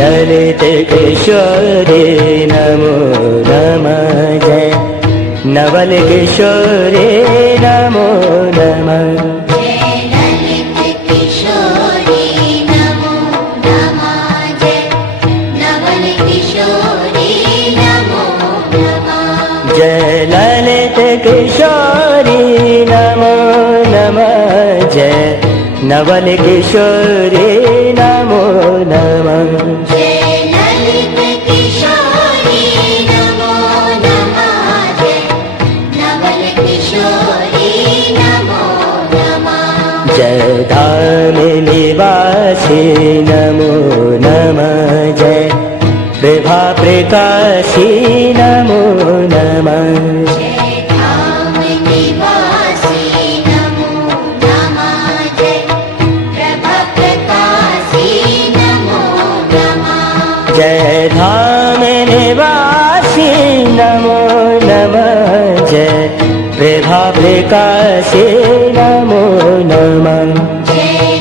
ललित किशोरी नमो नमः जय नवल किशोरी नमो नमः जय ललित किशोरी नमो नमः जय नवल किशोरी नमो नमः जय ललित किशोरी नमो नमः जय नवल किशोरी नमो नमः जय धाम निवासी नमो नमः जय प्रभा प्रकाशी नमो नमः जय धाम निवासी नमो नमः जय प्रभा प्रकाशी नमो नमः जय धाम निवासी नमो नमः जय प्रभा प्रकाशी नमो नमः जय